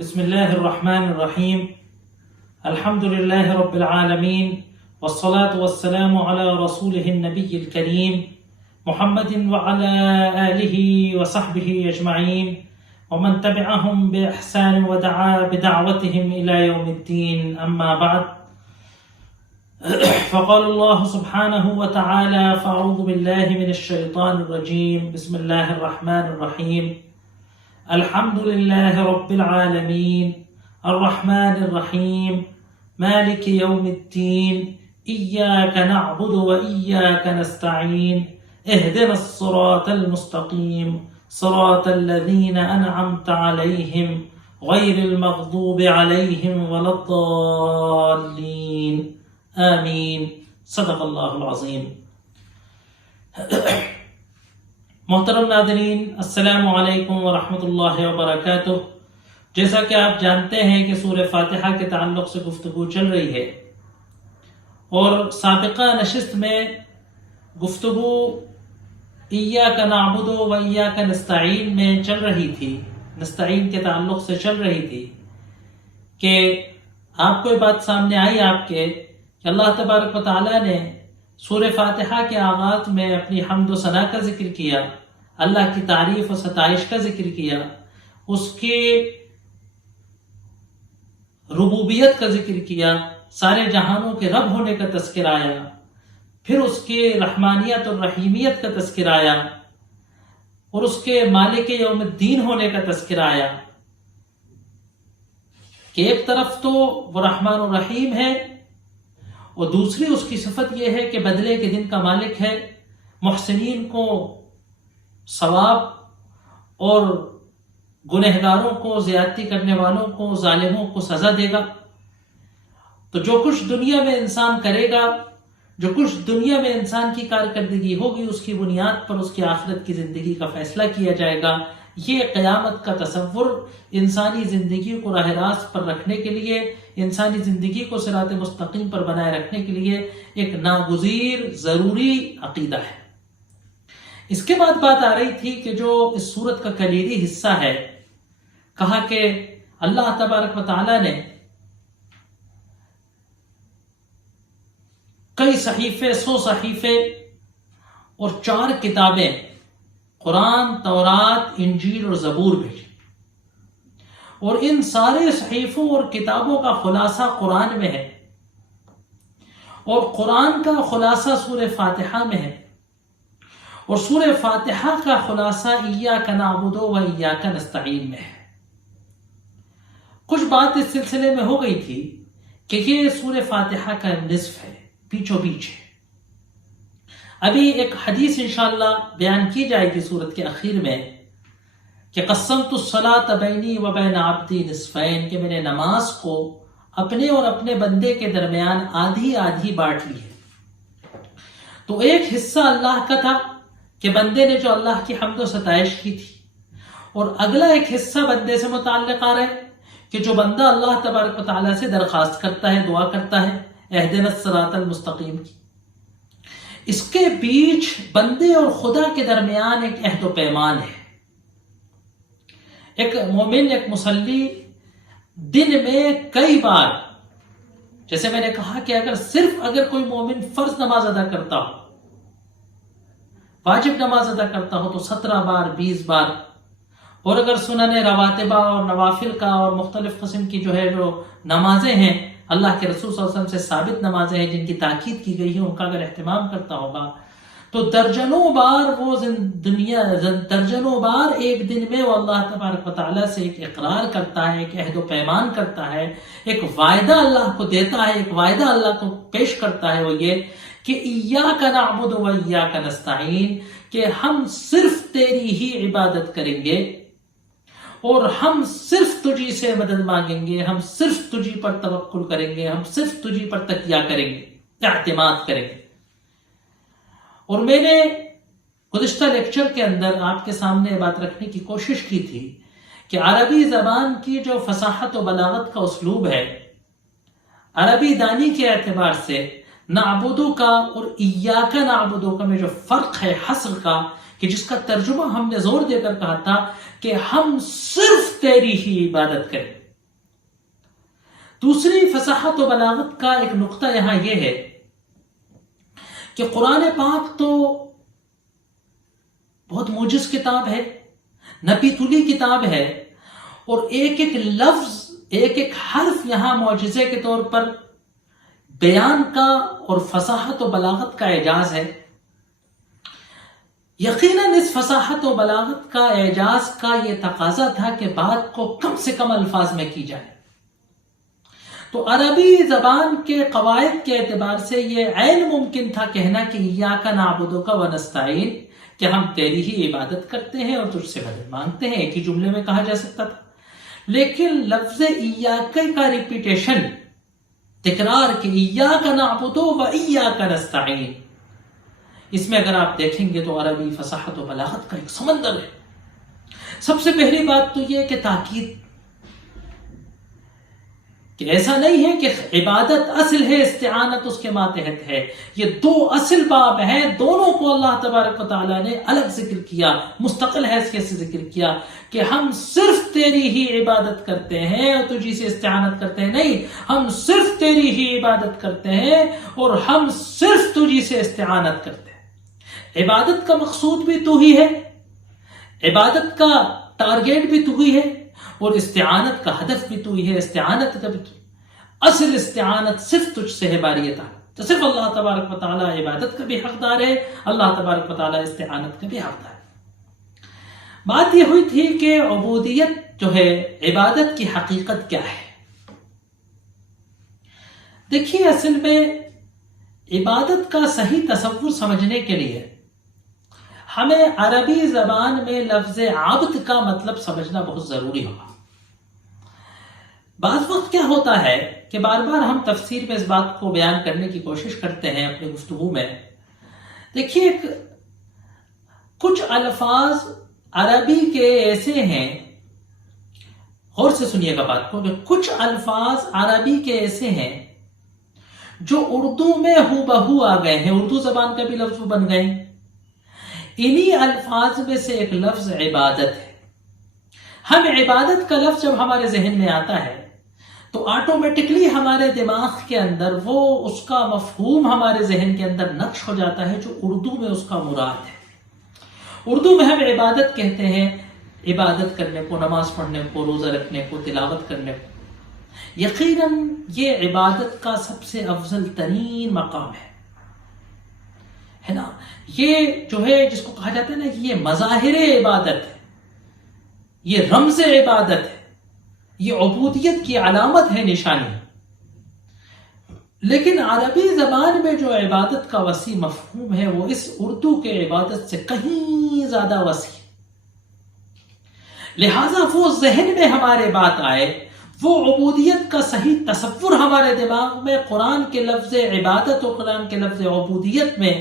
بسم الله الرحمن الرحيم. الحمد لله رب العالمين، والصلاة والسلام على رسوله النبي الكريم محمد وعلى آله وصحبه أجمعين ومن تبعهم بإحسان ودعا بدعوتهم إلى يوم الدين. أما بعد، فقال الله سبحانه وتعالى: فأعوذ بالله من الشيطان الرجيم. بسم الله الرحمن الرحيم. الحمد لله رب العالمين الرحمن الرحيم مالك يوم الدين إياك نعبد وإياك نستعين اهدنا الصراط المستقيم صراط الذين أنعمت عليهم غير المغضوب عليهم ولا الضالين آمین. صدق اللہ العظیم. محترم ناظرین، السلام علیکم ورحمۃ اللہ وبرکاتہ. جیسا کہ آپ جانتے ہیں کہ سورہ فاتحہ کے تعلق سے گفتگو چل رہی ہے، اور سابقہ نشست میں گفتگو ایاک نعبد و ایاک نستعین میں چل رہی تھی، نستعین کے تعلق سے چل رہی تھی کہ آپ کو یہ بات سامنے آئی آپ کے کہ اللہ تبارک و تعالیٰ نے سورہ فاتحہ کے آغاز میں اپنی حمد و ثنا کا ذکر کیا، اللہ کی تعریف و ستائش کا ذکر کیا، اس کی ربوبیت کا ذکر کیا، سارے جہانوں کے رب ہونے کا تذکرہ آیا، پھر اس کی رحمانیت اور رحیمیت کا تذکرہ آیا، اور اس کے مالک یوم الدین ہونے کا تذکرہ آیا کہ ایک طرف تو وہ رحمان و رحیم ہے، اور دوسری اس کی صفت یہ ہے کہ بدلے کے دن کا مالک ہے، محسنین کو ثواب اور گنہگاروں کو، زیادتی کرنے والوں کو، ظالموں کو سزا دے گا. تو جو کچھ دنیا میں انسان کرے گا، جو کچھ دنیا میں انسان کی کارکردگی ہوگی، اس کی بنیاد پر اس کی آخرت کی زندگی کا فیصلہ کیا جائے گا. یہ قیامت کا تصور انسانی زندگی کو راہ راست پر رکھنے کے لیے، انسانی زندگی کو صراط مستقیم پر بنائے رکھنے کے لیے ایک ناگزیر ضروری عقیدہ ہے. اس کے بعد بات آ رہی تھی کہ جو اس سورت کا کلیدی حصہ ہے، کہا کہ اللہ تبارک و تعالی نے کئی صحیفے، 100 صحیفے اور 4 کتابیں، قرآن، تورات، انجیل اور زبور بھیجی، اور ان سارے صحیفوں اور کتابوں کا خلاصہ قرآن میں ہے، اور قرآن کا خلاصہ سورہ فاتحہ میں ہے، اور سورہ فاتحہ کا خلاصہ ایاک نعبد و ایاک نستعین میں ہے. کچھ بات اس سلسلے میں ہو گئی تھی کہ یہ سورہ فاتحہ کا نصف ہے، پیچھو پیچھ ہے. ابھی ایک حدیث انشاءاللہ بیان کی جائے گی سورت کے اخیر میں کہ قسمت الصلاۃ بینی و بین عبدی نصفین، کہ میں نے نماز کو اپنے اور اپنے بندے کے درمیان آدھی آدھی بانٹ لی ہے. تو ایک حصہ اللہ کا تھا کہ بندے نے جو اللہ کی حمد و ستائش کی تھی، اور اگلا ایک حصہ بندے سے متعلق آ رہا ہے کہ جو بندہ اللہ تبارک و تعالیٰ سے درخواست کرتا ہے، دعا کرتا ہے اہدنا الصراط المستقیم کی. اس کے بیچ بندے اور خدا کے درمیان ایک عہد و پیمان ہے. ایک مومن، ایک مصلی دن میں کئی بار، جیسے میں نے کہا کہ اگر کوئی مومن فرض نماز ادا کرتا ہو، واجب نماز ادا کرتا ہو تو 17 بار، 20 بار، اور اگر سنن رواتبہ اور نوافل کا اور مختلف قسم کی جو نمازیں ہیں، اللہ کے رسول صلی اللہ علیہ وسلم سے ثابت نمازیں ہیں جن کی تاکید کی گئی ہے، ان کا اگر اہتمام کرتا ہوگا تو درجنوں بار ایک دن میں وہ اللہ تبارک و تعالیٰ سے ایک اقرار کرتا ہے، ایک عہد و پیمان کرتا ہے، ایک وعدہ اللہ کو دیتا ہے، ایک وعدہ اللہ کو پیش کرتا ہے، وہ یہ کہ ایاک نعبد و ایاک نستعین، کہ ہم صرف تیری ہی عبادت کریں گے، اور ہم صرف تجھی سے مدد مانگیں گے، ہم صرف تجھی پر توکل کریں گے، ہم صرف تجھی پر تکیہ کریں گے، اعتماد کریں گے. اور میں نے گزشتہ لیکچر کے اندر آپ کے سامنے بات رکھنے کی کوشش کی تھی کہ عربی زبان کی جو فصاحت و بلاغت کا اسلوب ہے، عربی دانی کے اعتبار سے نعبدو کا اور ایاک نعبدو کا میں جو فرق ہے حصر کا، کہ جس کا ترجمہ ہم نے زور دے کر کہا تھا کہ ہم صرف تیری ہی عبادت کریں۔ دوسری فصاحت و بلاغت کا ایک نقطہ یہاں یہ ہے کہ قرآن پاک تو بہت موجز کتاب ہے، نبی تلی کتاب ہے، اور ایک ایک لفظ، ایک ایک حرف یہاں معجزے کے طور پر بیان کا اور فصاحت و بلاغت کا اعجاز ہے۔ یقیناً اس فصاحت و بلاغت کا اعجاز کا یہ تقاضا تھا کہ بات کو کم سے کم الفاظ میں کی جائے، تو عربی زبان کے قواعد کے اعتبار سے یہ عین ممکن تھا کہنا کہ ایاک نعبد و نستعین، کہ ہم تیری ہی عبادت کرتے ہیں اور تجھ سے مدد مانگتے ہیں، ایک ہی جملے میں کہا جا سکتا تھا۔ لیکن لفظ ایاک کا ریپیٹیشن، تکرار کہ ایاک نعبد و ایاک نستعین، اس میں اگر آپ دیکھیں گے تو عربی فصاحت و بلاغت کا ایک سمندر ہے۔ سب سے پہلی بات تو یہ کہ تاکید، کہ ایسا نہیں ہے کہ عبادت اصل ہے، استعانت اس کے ماتحت ہے۔ یہ دو اصل باب ہیں، دونوں کو اللہ تبارک و تعالیٰ نے الگ ذکر کیا، مستقل حیثیت سے ذکر کیا کہ ہم صرف تیری ہی عبادت کرتے ہیں اور تجھی سے استعانت کرتے ہیں، نہیں، ہم صرف تیری ہی عبادت کرتے ہیں اور ہم صرف تجھی سے استعانت کرتے ہیں۔ عبادت کا مقصود بھی تو ہی ہے، عبادت کا ٹارگیٹ بھی تو ہی ہے، اور استعانت کا ہدف بھی تو ہی ہے۔ استعانت کا بھی تو، اصل استعانت صرف تجھ سے ہے باری تعالیٰ، تو صرف اللہ تبارک و تعالیٰ عبادت کا بھی حقدار ہے، اللہ تبارک و تعالیٰ استعانت کا بھی حقدار ہے۔ بات یہ ہوئی تھی کہ عبودیت جو ہے، عبادت کی حقیقت کیا ہے؟ دیکھیے، اصل میں عبادت کا صحیح تصور سمجھنے کے لیے ہمیں عربی زبان میں لفظ عبد کا مطلب سمجھنا بہت ضروری ہوگا۔ بعض وقت کیا ہوتا ہے کہ بار بار ہم تفسیر میں اس بات کو بیان کرنے کی کوشش کرتے ہیں اپنی گفتگو میں۔ دیکھیے، کچھ الفاظ عربی کے ایسے ہیں، غور سے سنیے گا بات کو، کہ کچھ الفاظ عربی کے ایسے ہیں جو اردو میں ہو بہو آ گئے ہیں، اردو زبان کا بھی لفظ بن گئے۔ انہی الفاظ میں سے ایک لفظ عبادت ہے۔ ہم عبادت کا لفظ جب ہمارے ذہن میں آتا ہے تو آٹومیٹکلی ہمارے دماغ کے اندر وہ اس کا مفہوم ہمارے ذہن کے اندر نقش ہو جاتا ہے جو اردو میں اس کا مراد ہے۔ اردو میں ہم عبادت کہتے ہیں عبادت کرنے کو، نماز پڑھنے کو، روزہ رکھنے کو، تلاوت کرنے کو۔ یقیناً یہ عبادت کا سب سے افضل ترین مقام ہے نا۔ یہ جو ہے جس کو کہا جاتا ہے نا، یہ مظاہر عبادت ہے، یہ رمز عبادت ہے، یہ عبودیت کی علامت ہے، نشانی۔ لیکن عربی زبان میں جو عبادت کا وسیع مفہوم ہے وہ اس اردو کے عبادت سے کہیں زیادہ وسیع، لہذا وہ ذہن میں ہمارے بات آئے، وہ عبودیت کا صحیح تصور ہمارے دماغ میں قرآن کے لفظ عبادت اور قرآن کے لفظ عبودیت میں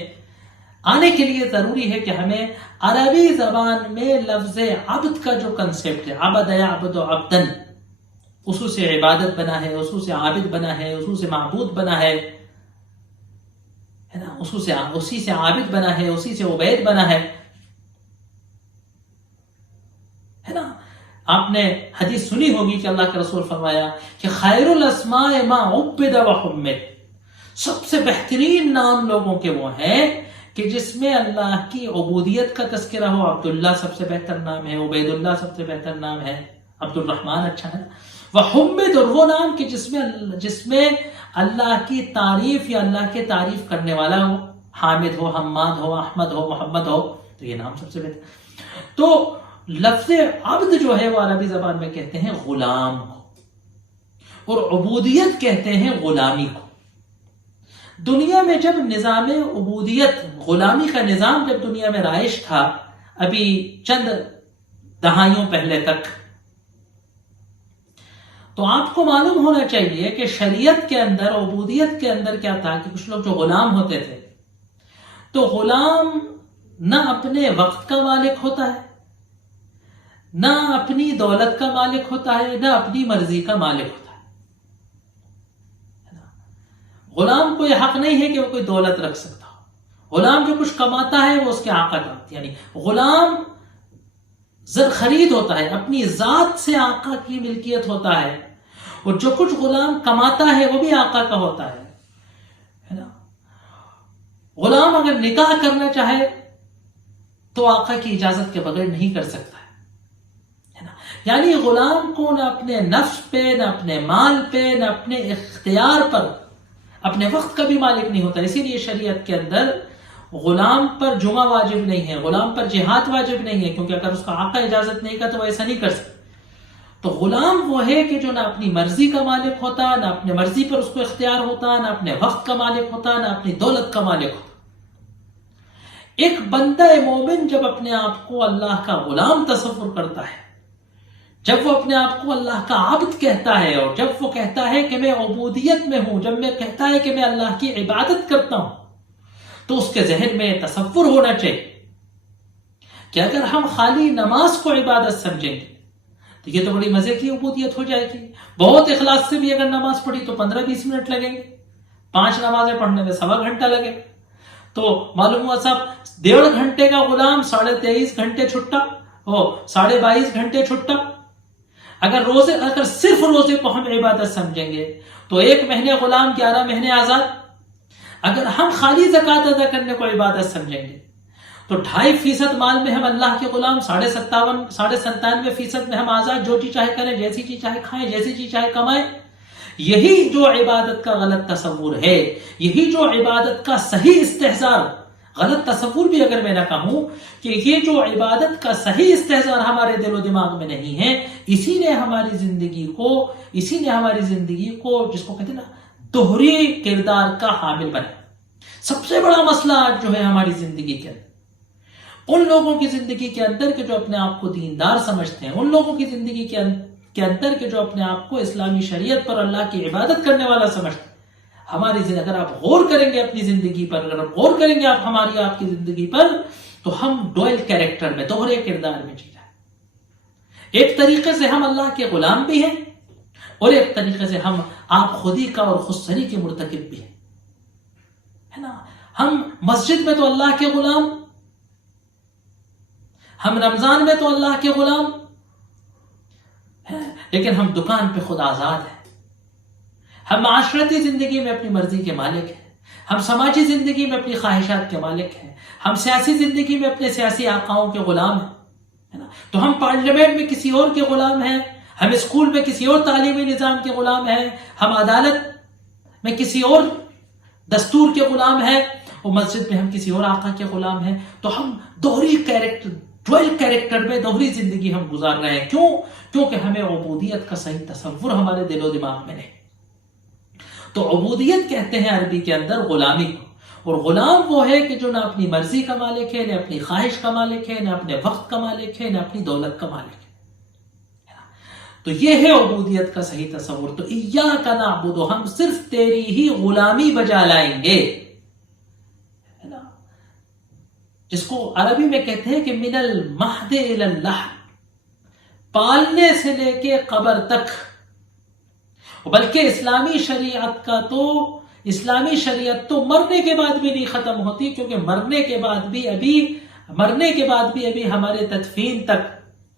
آنے کے لیے ضروری ہے کہ ہمیں عربی زبان میں لفظ عبد کا جو کنسیپٹ ہے، عبد یعبد عبدن، اسی سے عبادت بنا ہے، اسی سے عابد بنا ہے، اسی سے معبود بنا ہے نا، اسی سے عابد بنا ہے، اسی سے عبید بنا ہے نا۔ آپ نے حدیث سنی ہوگی کہ اللہ کے رسول فرمایا کہ خیر الاسماء ما عبد و حمد، سب سے بہترین نام لوگوں کے وہ ہیں کہ جس میں اللہ کی عبودیت کا تذکرہ ہو۔ عبداللہ سب سے بہتر نام ہے، عبید اللہ سب سے بہتر نام ہے، عبد الرحمن اچھا ہے، وحمد، اور وہ نام کہ جس میں اللہ کی تعریف یا اللہ کے تعریف کرنے والا ہو، حامد ہو، حماد ہو، احمد ہو، محمد ہو، تو یہ نام سب سے بہتر۔ تو لفظ عبد جو ہے وہ عربی زبان میں کہتے ہیں غلام کو، اور عبودیت کہتے ہیں غلامی کو۔ دنیا میں جب نظام عبودیت، غلامی کا نظام جب دنیا میں رائج تھا، ابھی چند دہائیوں پہلے تک، تو آپ کو معلوم ہونا چاہیے کہ شریعت کے اندر، عبودیت کے اندر کیا تھا کہ کچھ لوگ جو غلام ہوتے تھے، تو غلام نہ اپنے وقت کا مالک ہوتا ہے، نہ اپنی دولت کا مالک ہوتا ہے، نہ اپنی مرضی کا مالک ہوتا ہے۔ غلام کو یہ حق نہیں ہے کہ وہ کوئی دولت رکھ سکتا ہو، غلام جو کچھ کماتا ہے وہ اس کے آقا کا، یعنی غلام زر خرید ہوتا ہے، اپنی ذات سے آقا کی ملکیت ہوتا ہے، اور جو کچھ غلام کماتا ہے وہ بھی آقا کا ہوتا ہے نا۔ غلام اگر نکاح کرنا چاہے تو آقا کی اجازت کے بغیر نہیں کر سکتا ہے نا۔ یعنی غلام کو نہ اپنے نفس پہ، نہ اپنے مال پہ، نہ اپنے اختیار پر، اپنے وقت کا بھی مالک نہیں ہوتا۔ اسی لیے شریعت کے اندر غلام پر جمعہ واجب نہیں ہے، غلام پر جہاد واجب نہیں ہے، کیونکہ اگر اس کا آقا اجازت نہیں کرتا تو وہ ایسا نہیں کر سکتا۔ تو غلام وہ ہے کہ جو نہ اپنی مرضی کا مالک ہوتا، نہ اپنے مرضی پر اس کو اختیار ہوتا، نہ اپنے وقت کا مالک ہوتا، نہ اپنی دولت کا مالک ہوتا۔ ایک بندہ مومن جب اپنے آپ کو اللہ کا غلام تصور کرتا ہے، جب وہ اپنے آپ کو اللہ کا عبد کہتا ہے، اور جب وہ کہتا ہے کہ میں عبودیت میں ہوں، جب میں کہتا ہے کہ میں اللہ کی عبادت کرتا ہوں، تو اس کے ذہن میں تصور ہونا چاہیے کہ اگر ہم خالی نماز کو عبادت سمجھیں گے تو یہ تو بڑی مزے کی عبودیت ہو جائے گی۔ بہت اخلاص سے بھی اگر نماز پڑھی تو 15-20 منٹ لگیں گے، 5 نمازیں پڑھنے میں 1.25 گھنٹہ لگے، تو معلوم ہوا صاحب 1.5 گھنٹے کا غلام 23.5 گھنٹے چھٹا، 22.5 گھنٹے چھٹا۔ اگر صرف روزے کو ہم عبادت سمجھیں گے تو 1 مہینے غلام 11 مہینے آزاد۔ اگر ہم خالی زکوٰۃ ادا کرنے کو عبادت سمجھیں گے تو 2.5% مال میں ہم اللہ کے غلام، 97.5% میں ہم آزاد، جو چیز چاہے کریں، جیسی چیز چاہے کھائیں، جیسی چیز چاہے کمائیں۔ یہی جو عبادت کا غلط تصور ہے، یہی جو عبادت کا صحیح استحضار، غلط تصور بھی اگر میں نہ کہوں، کہ یہ جو عبادت کا صحیح استحضار ہمارے دل و دماغ میں نہیں ہے، اسی نے ہماری زندگی کو جس کو کہتے ہیں نا دوہری کردار کا حامل بنا۔ سب سے بڑا مسئلہ آج جو ہے ہماری زندگی کے اندر، ان لوگوں کی زندگی کے اندر کہ جو اپنے آپ کو دیندار سمجھتے ہیں، ان لوگوں کی زندگی کے اندر کہ جو اپنے آپ کو اسلامی شریعت پر اللہ کی عبادت کرنے والا سمجھتے ہیں۔ ہماری زندگی، اگر آپ غور کریں گے اپنی زندگی پر، اگر آپ غور کریں گے آپ کی زندگی پر، تو ہم ڈوئل کیریکٹر میں، دوہرے کردار میں جی رہے ہیں۔ ایک طریقے سے ہم اللہ کے غلام بھی ہیں، اور ایک طریقے سے ہم آپ خودی کا اور خودسری کے مرتکب بھی ہیں، ہے نا۔ ہم مسجد میں تو اللہ کے غلام، ہم رمضان میں تو اللہ کے غلام ہیں، لیکن ہم دکان پہ خود آزاد ہیں۔ ہم معاشرتی زندگی میں اپنی مرضی کے مالک ہیں، ہم سماجی زندگی میں اپنی خواہشات کے مالک ہیں، ہم سیاسی زندگی میں اپنے سیاسی آقاؤں کے غلام ہیں، ہے نا۔ تو ہم پارلیمنٹ میں کسی اور کے غلام ہیں، ہم اسکول میں کسی اور تعلیمی نظام کے غلام ہیں، ہم عدالت میں کسی اور دستور کے غلام ہیں، اور مسجد میں ہم کسی اور آقا کے غلام ہیں۔ تو ہم ڈوئل کیریکٹر میں دوہری زندگی ہم گزار رہے ہیں۔ کیونکہ ہمیں عبودیت کا صحیح تصور ہمارے دل و دماغ میں نہیں۔ تو عبودیت کہتے ہیں عربی کے اندر غلامی کو، اور غلام وہ ہے کہ جو نہ اپنی مرضی کا مالک ہے، نہ اپنی خواہش کا مالک ہے، نہ اپنے وقت کا مالک ہے، نہ اپنی دولت کا مالک ہے۔ تو یہ ہے عبودیت کا صحیح تصور۔ تو ایاک نعبد، ہم صرف تیری ہی غلامی بجا لائیں گے، ہے نا، جس کو عربی میں کہتے ہیں کہ من المہد الی اللحد، پالنے سے لے کے قبر تک۔ بلکہ اسلامی شریعت تو مرنے کے بعد بھی نہیں ختم ہوتی، کیونکہ مرنے کے بعد بھی ابھی ہمارے تدفین تک،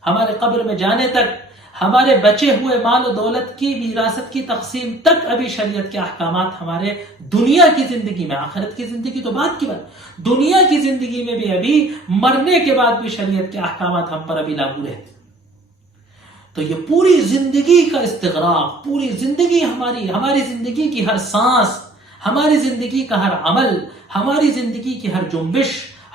ہمارے قبر میں جانے تک، ہمارے بچے ہوئے مال و دولت کی وراثت کی تقسیم تک ابھی شریعت کے احکامات ہمارے دنیا کی زندگی میں، آخرت کی زندگی تو بعد کی بات، دنیا کی زندگی میں بھی ابھی مرنے کے بعد بھی شریعت کے احکامات ہم پر ابھی لاگو رہتے۔ تو یہ پوری زندگی کا استغراق، پوری زندگی ہماری زندگی کی ہر سانس، ہماری زندگی کا ہر عمل، ہماری زندگی کی ہر جنبش،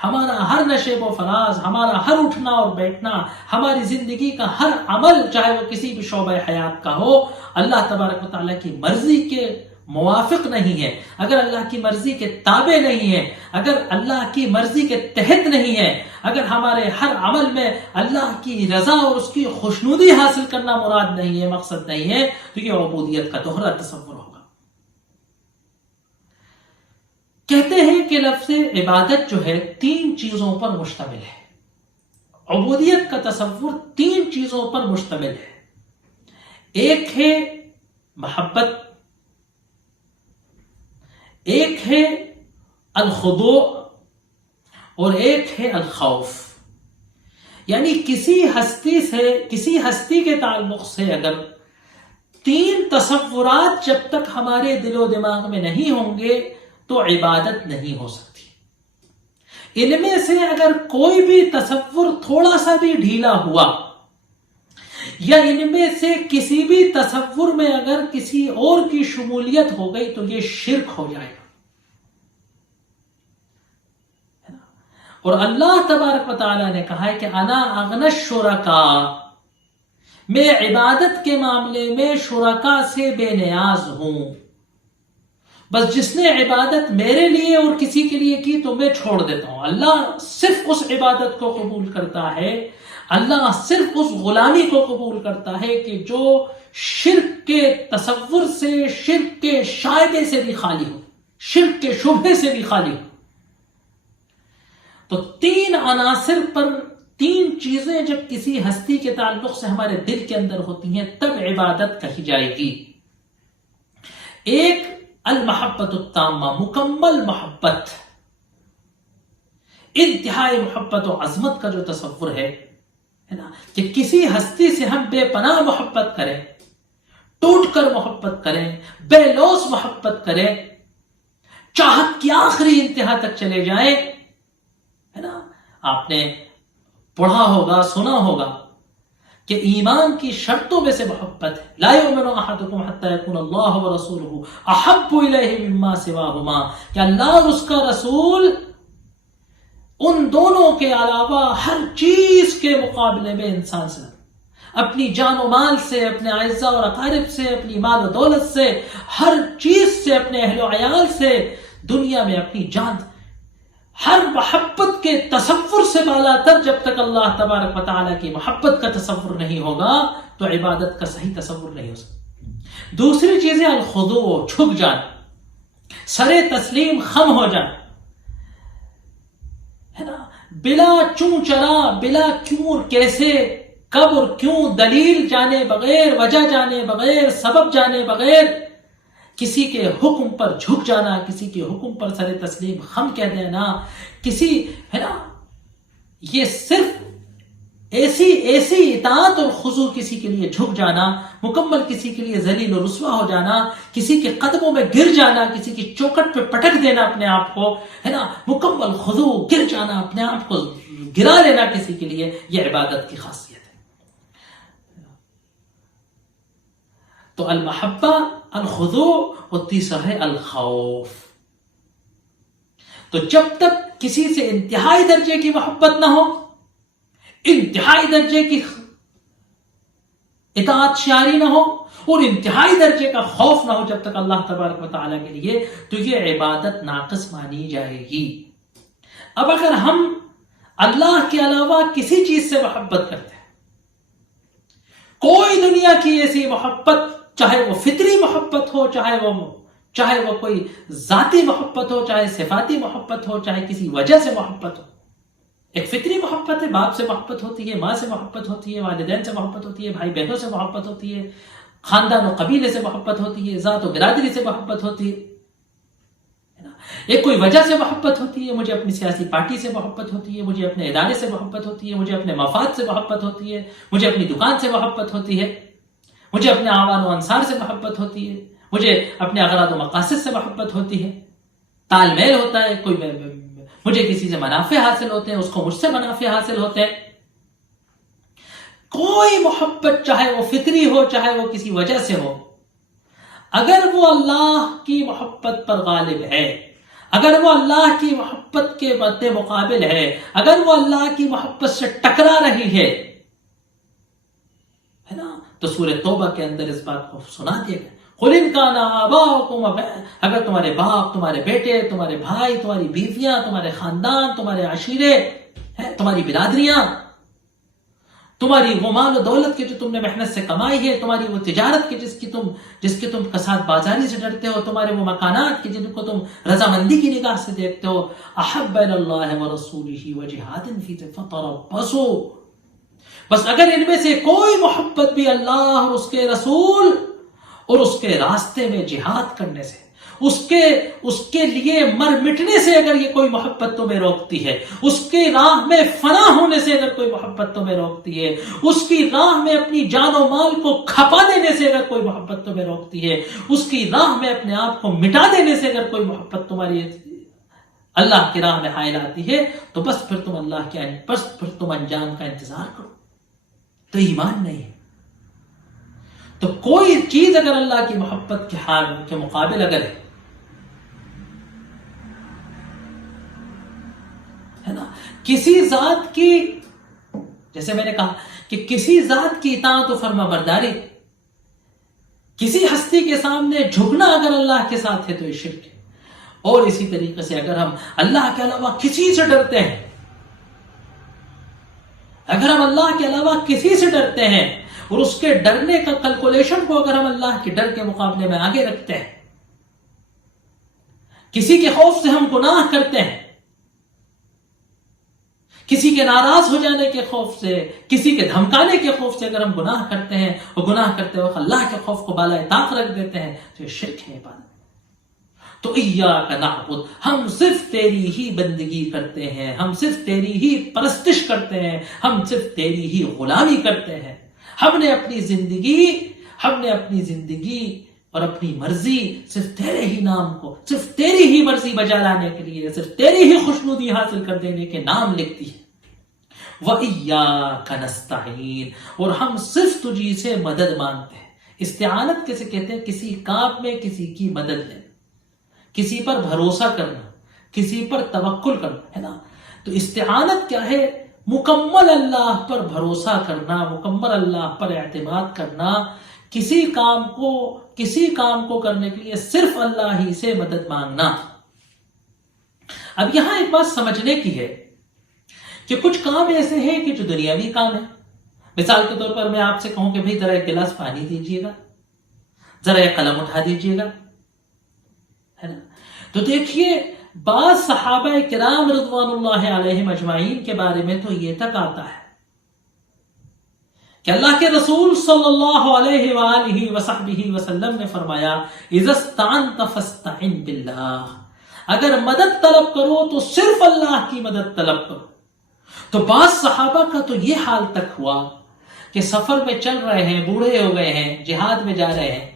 ہمارا ہر نشیب و فراز، ہمارا ہر اٹھنا اور بیٹھنا، ہماری زندگی کا ہر عمل، چاہے وہ کسی بھی شعبہ حیات کا ہو، اللہ تبارک و تعالیٰ کی مرضی کے موافق نہیں ہے، اگر اللہ کی مرضی کے تابع نہیں ہے، اگر اللہ کی مرضی کے تحت نہیں ہے، اگر ہمارے ہر عمل میں اللہ کی رضا اور اس کی خوشنودی حاصل کرنا مراد نہیں ہے، مقصد نہیں ہے، تو یہ عبودیت کا دوہرا تصور ہوگا۔ کہتے ہیں کہ لفظ عبادت جو ہے 3 چیزوں پر مشتمل ہے۔ عبودیت کا تصور 3 چیزوں پر مشتمل ہے۔ ایک ہے محبت، ایک ہے الخضوع، اور ایک ہے الخوف. یعنی کسی ہستی کے تعلق سے اگر 3 تصورات جب تک ہمارے دل و دماغ میں نہیں ہوں گے تو عبادت نہیں ہو سکتی. ان میں سے اگر کوئی بھی تصور تھوڑا سا بھی ڈھیلا ہوا یا ان میں سے کسی بھی تصور میں اگر کسی اور کی شمولیت ہو گئی تو یہ شرک ہو جائے گا. اور اللہ تبارک و تعالیٰ نے کہا ہے کہ انا اغنی الشرکاء، میں عبادت کے معاملے میں شرکاء سے بے نیاز ہوں. بس جس نے عبادت میرے لیے اور کسی کے لیے کی تو میں چھوڑ دیتا ہوں. اللہ صرف اس عبادت کو قبول کرتا ہے، اللہ صرف اس غلامی کو قبول کرتا ہے کہ جو شرک کے تصور سے، شرک کے شائبے سے بھی خالی ہو، شرک کے شبہے سے بھی خالی ہو. تو 3 عناصر پر 3 چیزیں جب کسی ہستی کے تعلق سے ہمارے دل کے اندر ہوتی ہیں تب عبادت کہی جائے گی. ایک المحبت التامہ، مکمل محبت، انتہائی محبت و عظمت کا جو تصور ہے نا، کہ کسی ہستی سے ہم بے پناہ محبت کریں، ٹوٹ کر محبت کریں، بے لوث محبت کریں، چاہت کی آخری انتہا تک چلے جائیں. ہے نا، آپ نے پڑھا ہوگا، سنا ہوگا کہ ایمان کی شرطوں میں سے محبت ہے. لا یؤمن احدکم حتی یکون اللہ ورسولہ احب الیہ مما سواہما، کہ اللہ اور اس کا رسول ان دونوں کے علاوہ ہر چیز کے مقابلے میں انسان سے، اپنی جان و مال سے، اپنے اعزاء اور اقارب سے، اپنی مال و دولت سے، ہر چیز سے، اپنے اہل و عیال سے، دنیا میں اپنی جان، ہر محبت کے تصور سے بالا تر جب تک اللہ تبارک و تعالیٰ کی محبت کا تصور نہیں ہوگا تو عبادت کا صحیح تصور نہیں ہو سکتا. دوسری چیز ہے الخضوع، جھک جانا، سر تسلیم خم ہو جانا، ہے نا، بلا چوں چرا، بلا کیوں اور کیسے، کب اور کیوں، دلیل جانے بغیر، وجہ جانے بغیر، سبب جانے بغیر کسی کے حکم پر جھک جانا، کسی کے حکم پر سر تسلیم خم کہہ دینا، کسی، ہے نا، یہ صرف ایسی اطاعت اور خضوع، کسی کے لیے جھک جانا، مکمل کسی کے لیے ذلیل و رسوا ہو جانا، کسی کے قدموں میں گر جانا، کسی کی چوکٹ پہ پٹک دینا اپنے آپ کو، ہے نا، مکمل خضوع، گر جانا، اپنے آپ کو گرا لینا کسی کے لیے، یہ عبادت کی خاصیت ہے. تو المحبہ، الخضوع، اور تیسرا ہے الخوف. تو جب تک کسی سے انتہائی درجے کی محبت نہ ہو، انتہائی درجے کی اطاعت شیاری نہ ہو، اور انتہائی درجے کا خوف نہ ہو جب تک اللہ تبارک و تعالیٰ کے لیے، تو یہ عبادت ناقص مانی جائے گی. اب اگر ہم اللہ کے علاوہ کسی چیز سے محبت کرتے ہیں، کوئی دنیا کی ایسی محبت، چاہے وہ فطری محبت ہو، چاہے وہ کوئی ذاتی محبت ہو، چاہے صفاتی محبت ہو، چاہے کسی وجہ سے محبت ہو. ایک فطری محبت ہے، باپ سے محبت ہوتی ہے، ماں سے محبت ہوتی ہے، والدین سے محبت ہوتی ہے، بھائی بہنوں سے محبت ہوتی ہے، خاندان و قبیلے سے محبت ہوتی ہے، ذات و برادری سے محبت ہوتی ہے. ایک کوئی وجہ سے محبت ہوتی ہے، مجھے اپنی سیاسی پارٹی سے محبت ہوتی ہے، مجھے اپنے ادارے سے محبت ہوتی ہے، مجھے اپنے مفاد سے محبت ہوتی ہے، مجھے اپنی دکان سے محبت ہوتی ہے، مجھے اپنے اعوان و انصار سے محبت ہوتی ہے، مجھے اپنے اغراض و مقاصد سے محبت ہوتی ہے، تال میل ہوتا ہے، کوئی مجھے کسی سے منافع حاصل ہوتے ہیں، اس کو مجھ سے منافع حاصل ہوتے ہیں. کوئی محبت، چاہے وہ فطری ہو، چاہے وہ کسی وجہ سے ہو، اگر وہ اللہ کی محبت پر غالب ہے، اگر وہ اللہ کی محبت کے مد مقابل ہے، اگر وہ اللہ کی محبت سے ٹکرا رہی ہے نا، تو سورہ توبہ کے اندر اس بات کو سنا دیا گیا. قُلْ إِنْ كَانَ آبَاؤُكُمْ، اگر تمہارے باپ، تمہارے بیٹے، تمہارے بھائی، تمہاری بیویاں، تمہارے خاندان، تمہارے عشیرے، تمہاری برادریاں، تمہاری وہ مال و دولت کے جو تم نے محنت سے کمائی ہے، تمہاری وہ تجارت کی جس کی تم کساد بازاری سے ڈرتے ہو، تمہارے وہ مکانات کی جن کو تم رضامندی کی نگاہ سے دیکھتے ہو، احب الی اللہ ورسولہ وجہاد فی فتربصوا، بس اگر ان میں سے کوئی محبت بھی اللہ اور اس کے رسول اور اس کے راستے میں جہاد کرنے سے اس کے لیے مر مٹنے سے اگر یہ کوئی محبت تمہیں روکتی ہے، اس کی راہ میں فنا ہونے سے اگر کوئی محبت تمہیں روکتی ہے، اس کی راہ میں اپنی جان و مال کو کھپا دینے سے اگر کوئی محبت تمہیں روکتی ہے، اس کی راہ میں اپنے آپ کو مٹا دینے سے اگر کوئی محبت تمہاری اللہ کی راہ میں حائل آتی ہے، تو بس پھر تم انجام کا انتظار کرو. تو ایمان نہیں ہے. تو کوئی چیز اگر اللہ کی محبت کے مقابل اگر ہے نا، کسی ذات کی، جیسے میں نے کہا کہ کسی ذات کی اطاعت و فرما برداری، کسی ہستی کے سامنے جھکنا اگر اللہ کے ساتھ ہے تو یہ شرک ہے. اور اسی طریقے سے اگر ہم اللہ کے علاوہ کسی سے ڈرتے ہیں، اگر ہم اللہ کے علاوہ کسی سے ڈرتے ہیں اور اس کے ڈرنے کا کیلکولیشن کو اگر ہم اللہ کے ڈر کے مقابلے میں آگے رکھتے ہیں، کسی کے خوف سے ہم گناہ کرتے ہیں، کسی کے ناراض ہو جانے کے خوف سے، کسی کے دھمکانے کے خوف سے اگر ہم گناہ کرتے ہیں اور گناہ کرتے وقت اللہ کے خوف کو بالائے طاق رکھ دیتے ہیں، تو یہ شرک ہے عبادت. تو ایاک نعبد، ہم صرف تیری ہی بندگی کرتے ہیں، ہم صرف تیری ہی پرستش کرتے ہیں، ہم صرف تیری ہی غلامی کرتے ہیں. ہم نے اپنی زندگی اور اپنی مرضی صرف تیرے ہی نام کو، صرف تیری ہی مرضی بجا لانے کے لیے، صرف تیری ہی خوشنودی حاصل کر دینے کے نام لکھتی ہے. وَإِيَّاكَ نَسْتَعِينُ، اور ہم صرف تجھی سے مدد مانگتے ہیں. استعانت کیسے کہتے ہیں؟ کسی کام میں کسی کی مدد لینا، کسی پر بھروسہ کرنا، کسی پر توکل کرنا، ہے نا. تو استعانت کیا ہے؟ مکمل اللہ پر بھروسہ کرنا، مکمل اللہ پر اعتماد کرنا، کسی کام کو کرنے کے لیے صرف اللہ ہی سے مدد مانگنا. اب یہاں ایک بات سمجھنے کی ہے کہ کچھ کام ایسے ہیں کہ جو دنیاوی کام ہے. مثال کے طور پر میں آپ سے کہوں کہ بھئی ذرا ایک گلاس پانی دیجیے گا، ذرا ایک قلم اٹھا دیجیے گا، ہے نا. تو دیکھیے بعض صحابہ کرام رضوان اللہ علیہم اجمعین کے بارے میں تو یہ تک آتا ہے کہ اللہ کے رسول صلی اللہ علیہ وآلہ وصحبہ وسلم نے فرمایا اذا استعنت فاستعن باللہ، اگر مدد طلب کرو تو صرف اللہ کی مدد طلب کرو. تو بعض صحابہ کا تو یہ حال تک ہوا کہ سفر میں چل رہے ہیں، بوڑھے ہو گئے ہیں، جہاد میں جا رہے ہیں،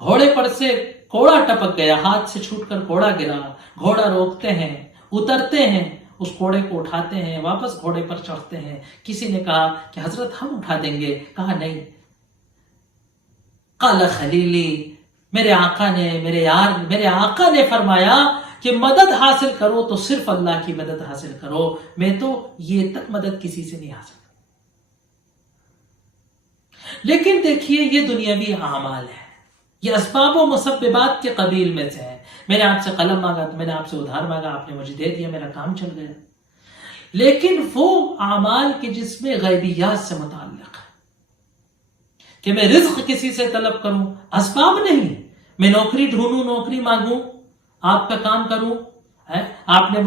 گھوڑے پر سے کوڑا ٹپک گیا، ہاتھ سے چھوٹ کر کوڑا گرا، گھوڑا روکتے ہیں، اترتے ہیں، اس کوڑے کو اٹھاتے ہیں، واپس گھوڑے پر چڑھتے ہیں. کسی نے کہا کہ حضرت ہم اٹھا دیں گے، کہا نہیں. قال خلیلی، میرے آقا نے فرمایا کہ مدد حاصل کرو تو صرف اللہ کی مدد حاصل کرو، میں تو یہ تک مدد کسی سے نہیں حاصل. لیکن دیکھیے یہ دنیاوی اعمال ہے، یہ اسباب و مسببات کے قبیل میں سے ہے. میں نے آپ سے قلم مانگا تو میں نے آپ سے ادھار مانگا، آپ نے مجھے دے دیا، میرا کام چل گیا. لیکن وہ اعمال کے جس میں غیبیات سے متعلق ہے کہ میں رزق کسی سے طلب کروں، اسباب نہیں، میں نوکری ڈھونڈوں، نوکری مانگوں، آپ کا کام کروں، آپ نے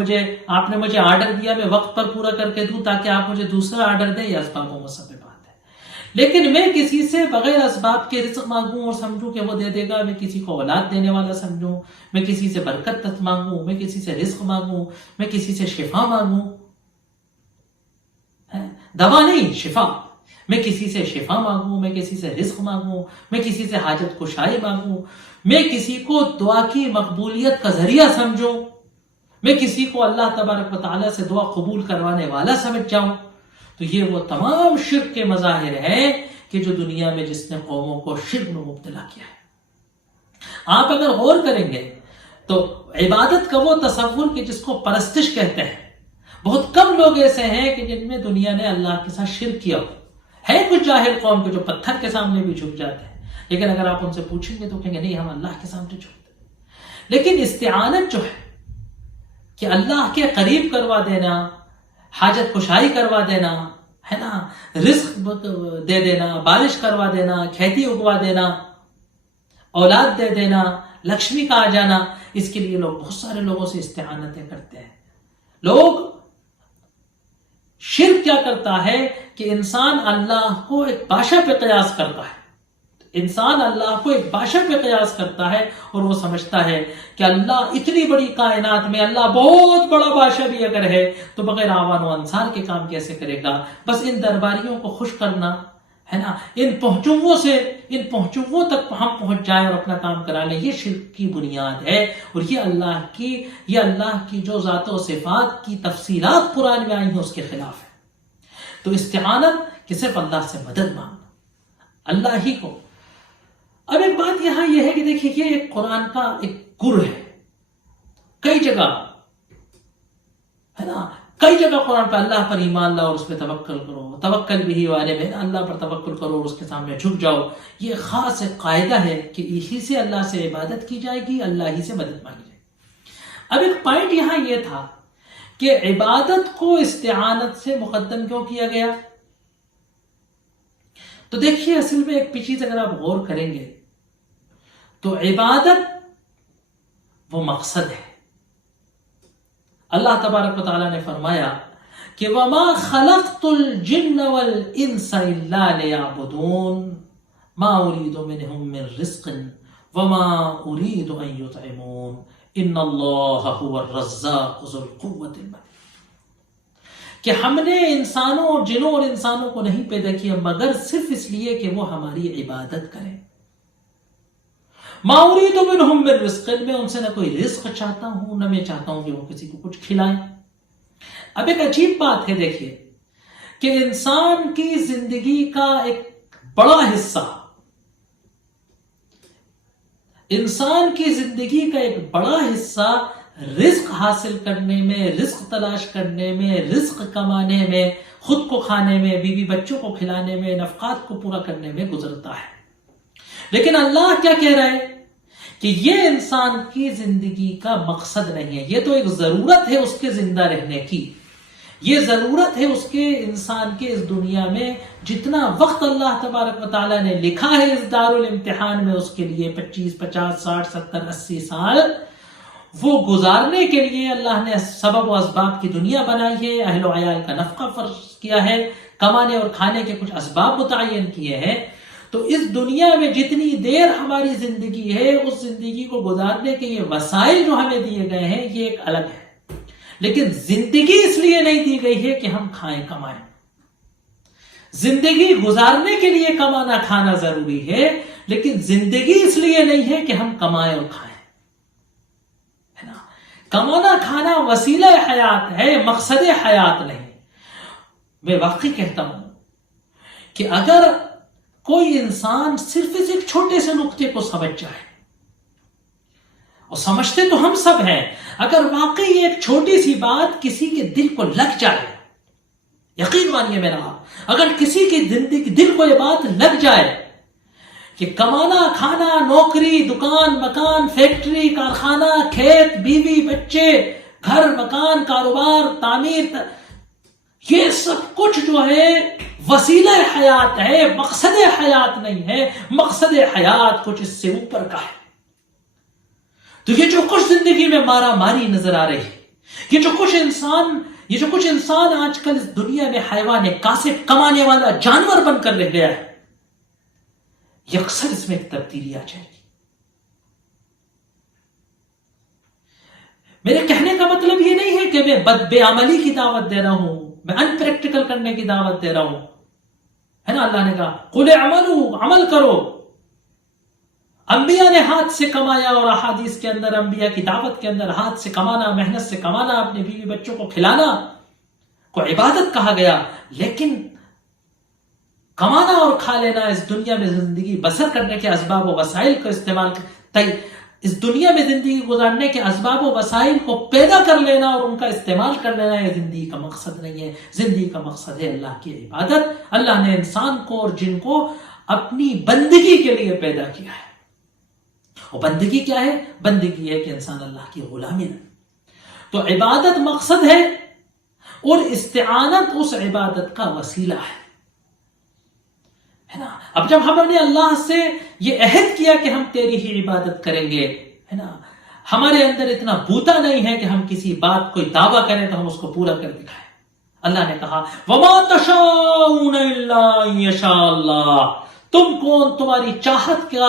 مجھے آرڈر دیا، میں وقت پر پورا کر کے دوں تاکہ آپ مجھے دوسرا آرڈر دیں، یہ اسباب و مسببات. لیکن میں کسی سے بغیر اسباب کے رزق مانگوں اور سمجھوں کہ وہ دے دے گا، میں کسی کو اولاد دینے والا سمجھوں، میں کسی سے برکت مانگوں، میں کسی سے رزق مانگوں، میں کسی سے شفا مانگوں، دوا نہیں شفا، میں کسی سے شفا مانگوں، میں کسی سے رزق مانگوں، میں کسی سے حاجت کشائی مانگوں، میں کسی کو دعا کی مقبولیت کا ذریعہ سمجھوں، میں کسی کو اللہ تبارک و تعالیٰ سے دعا قبول کروانے والا سمجھ جاؤں. تو یہ وہ تمام شرک کے مظاہر ہیں کہ جو دنیا میں جس نے قوموں کو شرک میں مبتلا کیا ہے. آپ اگر غور کریں گے تو عبادت کا وہ تصور کہ جس کو پرستش کہتے ہیں، بہت کم لوگ ایسے ہیں کہ جن میں دنیا نے اللہ کے ساتھ شرک کیا ہو. ہے کچھ جاہل قوم کے جو پتھر کے سامنے بھی جھک جاتے ہیں، لیکن اگر آپ ان سے پوچھیں گے تو کہیں گے نہیں ہم اللہ کے سامنے جھکتے. لیکن استعانت جو ہے کہ اللہ کے قریب کروا دینا، حاجت کشائی کروا دینا، ہے نا، رزق دے دینا، بارش کروا دینا، کھیتی اگوا دینا، اولاد دے دینا، لکشمی کا آ جانا، اس کے لیے لوگ بہت سارے لوگوں سے استعانتیں کرتے ہیں. لوگ شرک کیا کرتا ہے کہ انسان اللہ کو ایک بادشاہ پہ قیاس کرتا ہے. انسان اللہ کو ایک بادشاہ پہ قیاس کرتا ہے اور وہ سمجھتا ہے کہ اللہ اتنی بڑی کائنات میں اللہ بہت بڑا بادشاہ بھی اگر ہے تو بغیر آوان و انسان کے کام کیسے کرے گا؟ بس ان درباریوں کو خوش کرنا ہے نا، ان پہنچوں تک ہم پہنچ جائیں اور اپنا کام کرا لیں، یہ شرک کی بنیاد ہے۔ اور یہ اللہ کی جو ذات و صفات کی تفصیلات قرآن میں آئی ہیں اس کے خلاف ہے۔ تو استعانت کہ صرف اللہ سے مدد مانگنا، اللہ ہی کو۔ اب ایک بات یہاں یہ ہے کہ دیکھیے یہ ایک قرآن کا ایک گر ہے، کئی جگہ ہے نا، کئی جگہ قرآن پہ اللہ پر ایمان لاؤ اور اس پہ توکل کرو، توکل بھی والے میں اللہ پر توکل کرو اور اس کے سامنے جھک جاؤ۔ یہ خاص ایک قاعدہ ہے کہ اسی سے اللہ سے عبادت کی جائے گی، اللہ ہی سے مدد مانگی جائے گی۔ اب ایک پوائنٹ یہاں یہ تھا کہ عبادت کو استعانت سے مقدم کیوں کیا گیا؟ تو دیکھیے اصل میں ایک چیز اگر آپ غور کریں گے تو عبادت وہ مقصد ہے۔ اللہ تبارک و تعالیٰ نے فرمایا کہ وَمَا خَلَقْتُ الْجِنَّ وَالْإِنسَ إِلَّا لِيَعْبُدُونَ مَا أُرِيدُ مِنْهُمْ مِنْ رِزْقٍ وَمَا أُرِيدُ أَنْ يُطْعِمُونَ إِنَّ اللَّهَ هُوَ الرَّزَّاقُ ذُو الْقُوَّةِ الْمَتِينُ کہ ہم نے انسانوں اور جنوں اور انسانوں کو نہیں پیدا کیا مگر صرف اس لیے کہ وہ ہماری عبادت کریں۔ ما اريد منهم من رزق، میں ان سے نہ کوئی رزق چاہتا ہوں نہ میں چاہتا ہوں کہ وہ کسی کو کچھ کھلائیں۔ اب ایک عجیب بات ہے دیکھیے کہ انسان کی زندگی کا ایک بڑا حصہ، انسان کی زندگی کا ایک بڑا حصہ رزق حاصل کرنے میں، رزق تلاش کرنے میں، رزق کمانے میں، خود کو کھانے میں، بیوی بچوں کو کھلانے میں، نفقات کو پورا کرنے میں گزرتا ہے۔ لیکن اللہ کیا کہہ رہا ہے کہ یہ انسان کی زندگی کا مقصد نہیں ہے، یہ تو ایک ضرورت ہے اس کے زندہ رہنے کی، یہ ضرورت ہے اس کے انسان کے اس دنیا میں جتنا وقت اللہ تبارک و تعالیٰ نے لکھا ہے اس دار الامتحان میں اس کے لیے 25 50 60 70 80 سال وہ گزارنے کے لیے اللہ نے سبب و اسباب کی دنیا بنائی ہے، اہل و عیال کا نفقہ فرض کیا ہے، کمانے اور کھانے کے کچھ اسباب متعین کیے ہیں۔ تو اس دنیا میں جتنی دیر ہماری زندگی ہے اس زندگی کو گزارنے کے یہ وسائل جو ہمیں دیے گئے ہیں یہ ایک الگ ہے، لیکن زندگی اس لیے نہیں دی گئی ہے کہ ہم کھائیں کمائیں۔ زندگی گزارنے کے لیے کمانا کھانا ضروری ہے، لیکن زندگی اس لیے نہیں ہے کہ ہم کمائیں اور کھائیں، ہے نا۔ کمانا کھانا وسیلہ حیات ہے، مقصد حیات نہیں۔ میں واقعی کہتا ہوں کہ اگر کوئی انسان صرف اس ایک چھوٹے سے نقطے کو سمجھ جائے، اور سمجھتے تو ہم سب ہیں، اگر واقعی ایک چھوٹی سی بات کسی کے دل کو لگ جائے، یقین مانیے میرا، اگر کسی کی دل کو یہ بات لگ جائے کہ کمانا کھانا، نوکری، دکان، مکان، فیکٹری، کارخانہ، کھیت، بیوی، بچے، گھر، مکان، کاروبار، تعمیر، یہ سب کچھ جو ہے وسیلہ حیات ہے، مقصد حیات نہیں ہے۔ مقصد حیات کچھ اس سے اوپر کا ہے۔ تو یہ جو کچھ زندگی میں مارا ماری نظر آ رہی ہے، یہ جو کچھ انسان آج کل اس دنیا میں حیوان کاسب، کمانے والا جانور بن کر رہ گیا ہے، یہ اکثر اس میں ایک تبدیلی آ جائے گی۔ میرے کہنے کا مطلب یہ نہیں ہے کہ میں بے عملی کی دعوت دے رہا ہوں، میں ان پریکٹیکل کرنے کی دعوت دے رہا ہوں، ہے نا۔ اللہ نے کہا قل اعملوا، عمل کرو۔ انبیاء نے ہاتھ سے کمایا، اور احادیث کے اندر انبیاء کی دعوت کے اندر ہاتھ سے کمانا، محنت سے کمانا، اپنے بیوی بچوں کو کھلانا کو عبادت کہا گیا۔ لیکن کمانا اور کھا لینا، اس دنیا میں زندگی بسر کرنے کے اسباب و وسائل کو استعمال، اس دنیا میں زندگی گزارنے کے اسباب و وسائل کو پیدا کر لینا اور ان کا استعمال کر لینا، یہ زندگی کا مقصد نہیں ہے۔ زندگی کا مقصد ہے اللہ کی عبادت۔ اللہ نے انسان کو اور جن کو اپنی بندگی کے لیے پیدا کیا ہے، اور بندگی کیا ہے؟ بندگی ہے کہ انسان اللہ کی غلامی ہے۔ تو عبادت مقصد ہے اور استعانت اس عبادت کا وسیلہ ہے نا۔ اب جب ہم نے اللہ سے یہ عہد کیا کہ ہم تیری ہی عبادت کریں گے، ہے نا، ہمارے اندر اتنا بوتا نہیں ہے کہ ہم کسی بات کوئی دعویٰ کریں تو ہم اس کو پورا کر دکھائیں۔ اللہ نے کہا وَمَا تَشَاءُونَ إِلَّا أَن يَشَاءَ اللَّهُ، تم کون، تمہاری چاہت کیا،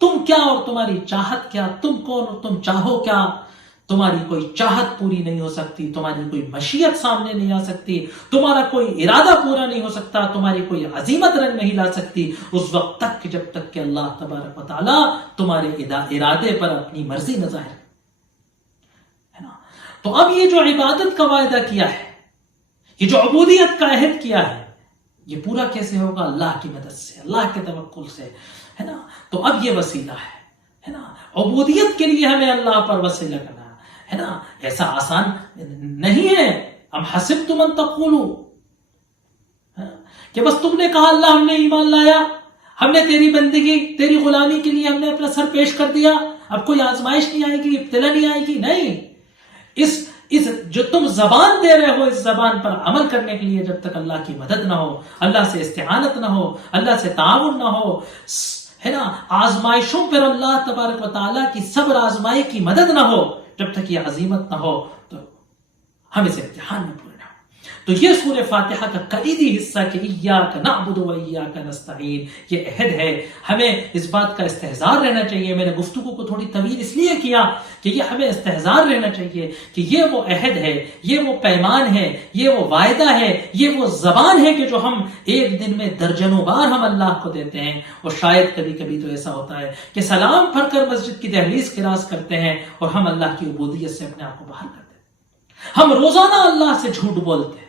تم کیا اور تمہاری چاہت کیا، تم کون اور تم چاہو کیا. تمہاری کوئی چاہت پوری نہیں ہو سکتی، تمہاری کوئی مشیت سامنے نہیں آ سکتی، تمہارا کوئی ارادہ پورا نہیں ہو سکتا، تمہاری کوئی عزیمت رنگ نہیں لا سکتی اس وقت تک جب تک کہ اللہ تبارک و تعالیٰ تمہارے ارادے پر اپنی مرضی نہ ظاہر ہے نا. تو اب یہ جو عبادت کا وعدہ کیا ہے، یہ جو عبودیت کا عہد کیا ہے، یہ پورا کیسے ہوگا؟ اللہ کی مدد سے، اللہ کے توکل سے، ہے نا. تو اب یہ وسیلہ ہے نا. عبودیت کے لیے ہمیں اللہ پر وسیلہ کرنا ہے نا. ایسا آسان نہیں ہے. ام حسبتم ان تقولوا، کہ بس تم نے کہا اللہ ہم نے ایمان لایا، ہم نے تیری بندگی، تیری غلامی کے لیے ہم نے اپنا سر پیش کر دیا، اب کوئی آزمائش نہیں آئے گی، ابتلا نہیں آئے گی. نہیں، اس جو تم زبان دے رہے ہو، اس زبان پر عمل کرنے کے لیے جب تک اللہ کی مدد نہ ہو، اللہ سے استعانت نہ ہو، اللہ سے تعاون نہ ہو، ہے نا، آزمائشوں پر اللہ تبارک و تعالیٰ کی صبر آزمائی کی مدد نہ ہو، جب تک یہ عزیمت نہ ہو تو ہم اس امتحان میں پورے نہ ہو. تو یہ سورہ فاتحہ کا کلیدی حصہ کہ ایاک نعبد و ایاک نستعین، یہ عہد ہے. ہمیں اس بات کا استحضار رہنا چاہیے. میں نے گفتگو کو تھوڑی طویل اس لیے کیا کہ یہ ہمیں استحضار رہنا چاہیے کہ یہ وہ عہد ہے، یہ وہ پیمان ہے، یہ وہ وعدہ ہے، یہ وہ زبان ہے کہ جو ہم ایک دن میں درجنوں بار ہم اللہ کو دیتے ہیں. اور شاید کبھی کبھی تو ایسا ہوتا ہے کہ سلام پڑھ کر مسجد کی دہلیز کراس کرتے ہیں اور ہم اللہ کی عبودیت سے اپنے آپ کو باہر کرتے ہیں. ہم روزانہ اللہ سے جھوٹ بولتے ہیں،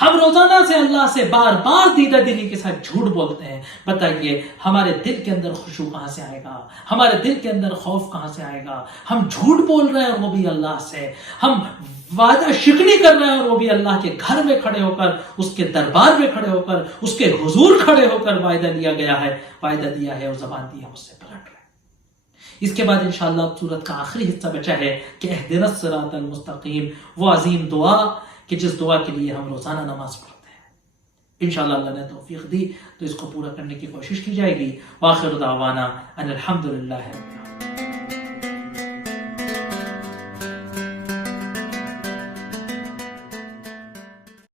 ہم روزانہ سے اللہ سے بار بار دیدہ دلی کے ساتھ جھوٹ بولتے ہیں. بتائیے ہمارے دل کے اندر خشوع کہاں سے آئے گا؟ ہمارے دل کے اندر خوف کہاں سے آئے گا؟ ہم جھوٹ بول رہے ہیں اور وہ بھی اللہ سے، ہم وعدہ شکنی کر رہے ہیں اور وہ بھی اللہ کے گھر میں کھڑے ہو کر، اس کے دربار میں کھڑے ہو کر، اس کے حضور کھڑے ہو کر وعدہ لیا گیا ہے، وعدہ دیا ہے اور زبان دی ہے، اس سے پلٹ رہے ہیں. اس کے بعد انشاءاللہ سورت کا آخری حصہ بچا ہے کہ اہدنا الصراط المستقیم، وہ عظیم دعا کہ جس دعا کے لیے ہم روزانہ نماز پڑھتے ہیں. انشاءاللہ اللہ نے توفیق دی تو اس کو پورا کرنے کی کوشش کی جائے گی. وآخر دعوانا ان الحمدللہ.